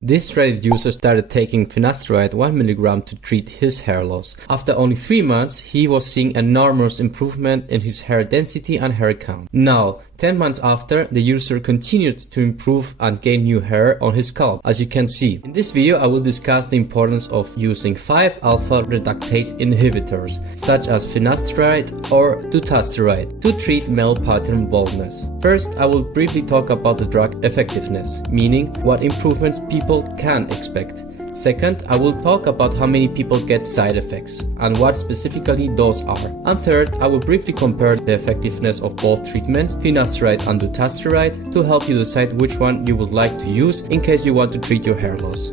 This Reddit user started taking Finasteride 1 mg to treat his hair loss. After only 3 months, he was seeing enormous improvement in his hair density and hair count. Now, 10 months after, the user continued to improve and gain new hair on his scalp, as you can see. In this video, I will discuss the importance of using 5-alpha reductase inhibitors, such as Finasteride or dutasteride, to treat male pattern baldness. First, I will briefly talk about the drug effectiveness, meaning what improvements people can expect. Second, I will talk about how many people get side effects and what specifically those are. And third, I will briefly compare the effectiveness of both treatments, Finasteride and dutasteride, to help you decide which one you would like to use in case you want to treat your hair loss.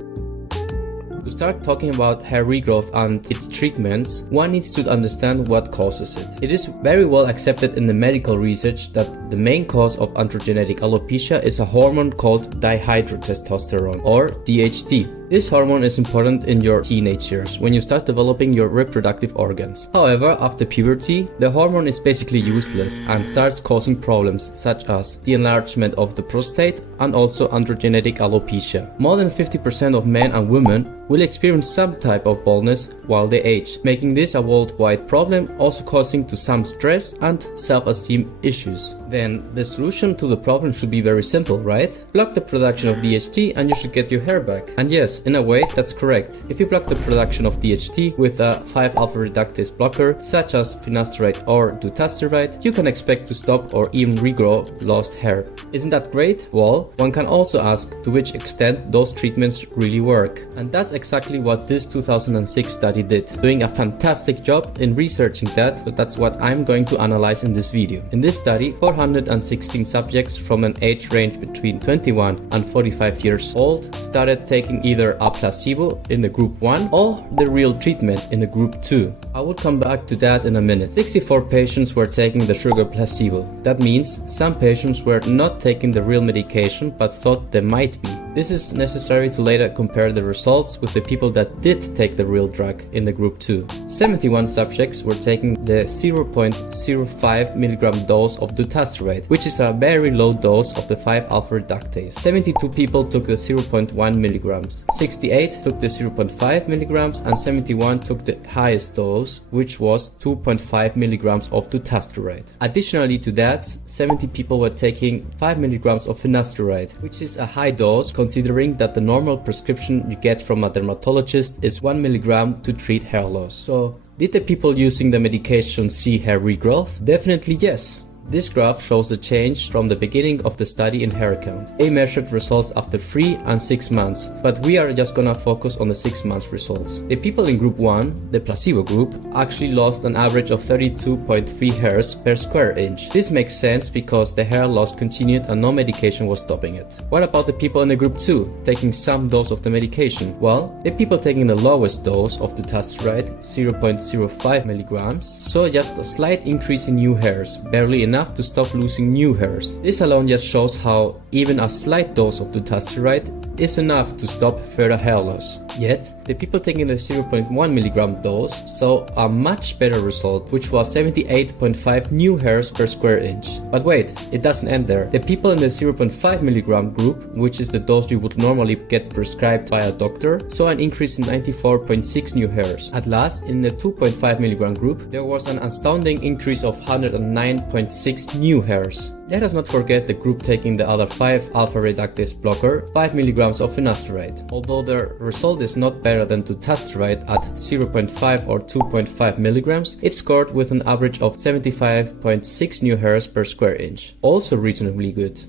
To start talking about hair regrowth and its treatments, one needs to understand what causes it. It is very well accepted in the medical research that the main cause of androgenetic alopecia is a hormone called dihydrotestosterone, or DHT. This hormone is important in your teenage years, when you start developing your reproductive organs. However, after puberty, the hormone is basically useless and starts causing problems such as the enlargement of the prostate and also androgenetic alopecia. More than 50% of men and women will experience some type of baldness while they age, making this a worldwide problem, also causing to some stress and self-esteem issues. Then the solution to the problem should be very simple, right? Block the production of DHT and you should get your hair back. And yes, in a way, that's correct. If you block the production of DHT with a 5-alpha reductase blocker, such as Finasteride or dutasteride, you can expect to stop or even regrow lost hair. Isn't that great? Well, one can also ask to which extent those treatments really work. And that's exactly what this 2006 study did, doing a fantastic job in researching that, so that's what I'm going to analyze in this video. In this study, 416 subjects from an age range between 21 and 45 years old started taking either a placebo in the group 1 or the real treatment in the group 2. I will come back to that in a minute. 64 patients were taking the sugar placebo. That means some patients were not taking the real medication but thought they might be. This is necessary to later compare the results with the people that did take the real drug in the group 2. 71 subjects were taking the 0.05 mg dose of dutasteride, which is a very low dose of the 5-alpha reductase. 72 people took the 0.1 mg. 68 took the 0.5 mg and 71 took the highest dose, which was 2.5 mg of dutasteride. Additionally to that, 70 people were taking 5 mg of finasteride, which is a high dose considering that the normal prescription you get from a dermatologist is 1 mg to treat hair loss. So, did the people using the medication see hair regrowth? Definitely yes. This graph shows the change from the beginning of the study in hair count. They measured results after 3 and 6 months, but we are just gonna focus on the 6 months results. The people in group 1, the placebo group, actually lost an average of 32.3 hairs per square inch. This makes sense because the hair loss continued and no medication was stopping it. What about the people in the group 2, taking some dose of the medication? Well, the people taking the lowest dose of dutasteride, 0.05 mg, saw just a slight increase in new hairs, barely enough to stop losing new hairs. This alone just shows how even a slight dose of dutasteride is enough to stop further hair loss. Yet, the people taking the 0.1 mg dose saw a much better result, which was 78.5 new hairs per square inch. But wait, it doesn't end there. The people in the 0.5 mg group, which is the dose you would normally get prescribed by a doctor, saw an increase in 94.6 new hairs. At last, in the 2.5 mg group, there was an astounding increase of 109.6 new hairs. Let us not forget the group taking the other 5-alpha reductase blocker, 5 mg of finasteride. Although the result is not better than dutasteride at 0.5 or 2.5 mg, it scored with an average of 75.6 new hairs per square inch. Also reasonably good.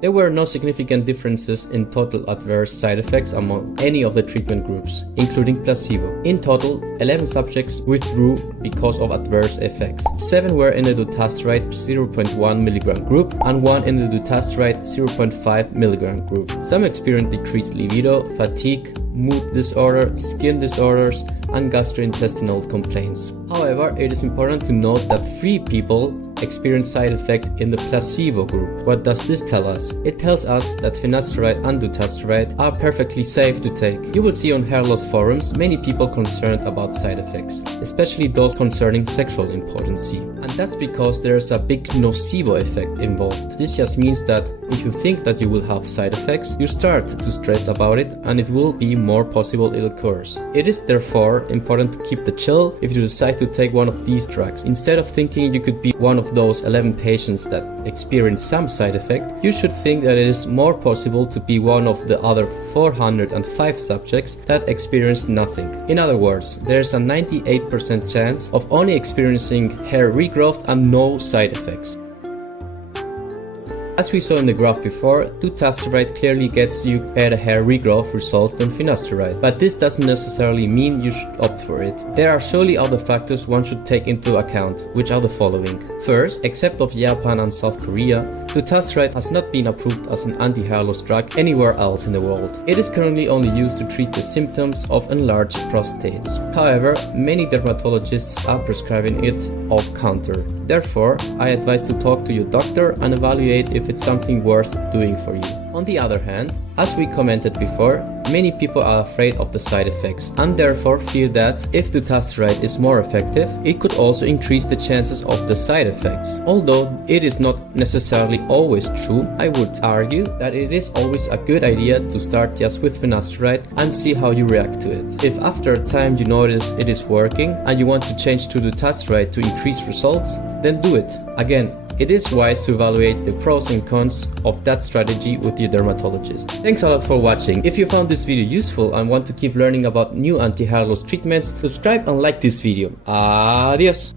There were no significant differences in total adverse side effects among any of the treatment groups, including placebo. In total, 11 subjects withdrew because of adverse effects. 7 were in the dutasteride 0.1 mg group and 1 in the dutasteride 0.5 mg group. Some experienced decreased libido, fatigue, mood disorder, skin disorders, and gastrointestinal complaints. However, it is important to note that 3 people experienced side effects in the placebo group. What does this tell us? It tells us that finasteride and dutasteride are perfectly safe to take. You will see on hair loss forums many people concerned about side effects, especially those concerning sexual impotency. And that's because there's a big nocebo effect involved. This just means that if you think that you will have side effects, you start to stress about it and it will be more possible it occurs. It is therefore important to keep the chill if you decide to take one of these drugs. Instead of thinking you could be one of those 11 patients that experience some side effect, you should think that it is more possible to be one of the other 405 subjects that experience nothing. In other words, there's a 98% chance of only experiencing hair regrowth and no side effects. As we saw in the graph before, dutasteride clearly gets you better hair regrowth results than finasteride, but this doesn't necessarily mean you should opt for it. There are surely other factors one should take into account, which are the following. First, except of Japan and South Korea, dutasteride has not been approved as an anti-hair loss drug anywhere else in the world. It is currently only used to treat the symptoms of enlarged prostates. However, many dermatologists are prescribing it off-counter. Therefore, I advise to talk to your doctor and evaluate if it's something worth doing for you. On the other hand, as we commented before, many people are afraid of the side effects and therefore fear that if dutasteride is more effective, it could also increase the chances of the side effects. Although it is not necessarily always true, I would argue that it is always a good idea to start just with finasteride and see how you react to it. If after a time you notice it is working and you want to change to dutasteride to increase results, then do it. Again, it is wise to evaluate the pros and cons of that strategy with your dermatologist. Thanks a lot for watching. If you found this video useful and want to keep learning about new anti-hair loss treatments, subscribe and like this video. Adios!